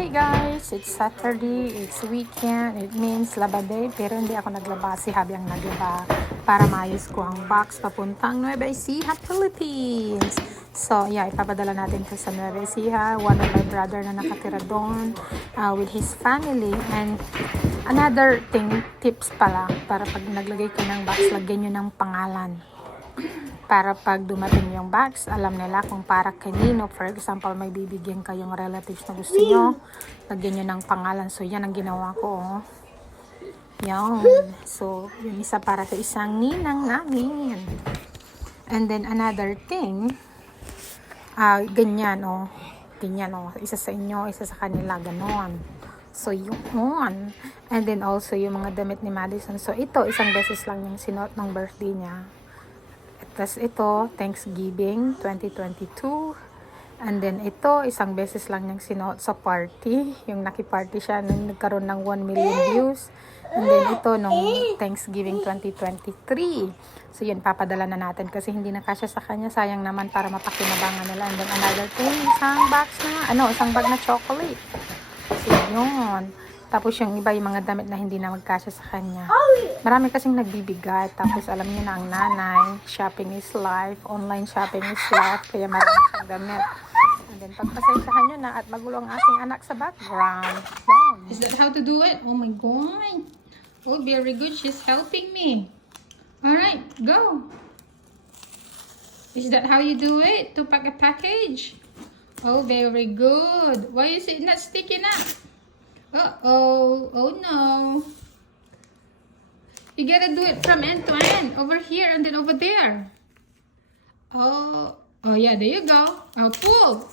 Hey guys, it's Saturday, it's weekend, it means laba day, pero hindi ako naglaba, si Habi ang naglaba para maayos ko ang box papuntang Nueva Ecija, Philippines. So yeah, ipapadala natin to sa Nueva Ecija, one of my brother na nakatira doon with his family. And another thing, tips pala, para pag naglagay ko ng box, lagyan nyo ng pangalan. Para pag dumating yung box, alam nila kung para kanino. For example, may bibigyan kayong relatives na gusto nyo, lagyan nyo ng pangalan. So, yan ang ginawa ko. Oh. Yan. So, yung isa para sa isang ninang namin. And then, another thing, ganyan, oh. Ganyan, oh. Isa sa inyo, isa sa kanila, ganon. So, yun. And then, also, yung mga damit ni Madison. So, ito, isang beses lang yung sinuot ng birthday niya. Tapos ito, Thanksgiving 2022. And then ito, isang beses lang niyang sinuot sa party. Yung nakiparty siya nung nagkaroon ng 1 million views. And then ito, nung Thanksgiving 2023. So yun, papadala na natin kasi hindi na kasya sa kanya. Sayang naman para mapakinabangan nila. And then another thing, isang bag na chocolate. So yun. Tapos yung iba, yung mga damit na hindi na magkasya sa kanya. Marami kasing nagbibigay. Tapos alam niyo na ang nanay, shopping is life, online shopping is life. Kaya marami siyang damit. And then pagpasensyahan nyo na at magulo ang aking anak sa background. Yun. Is that how to do it? Oh my God. Oh, very good. She's helping me. Alright, go. Is that how you do it? To pack a package? Oh, very good. Why is it not sticking up? Uh-oh. Oh, no. You gotta do it from end to end. Over here and then over there. Oh, yeah, there you go. Oh, pull.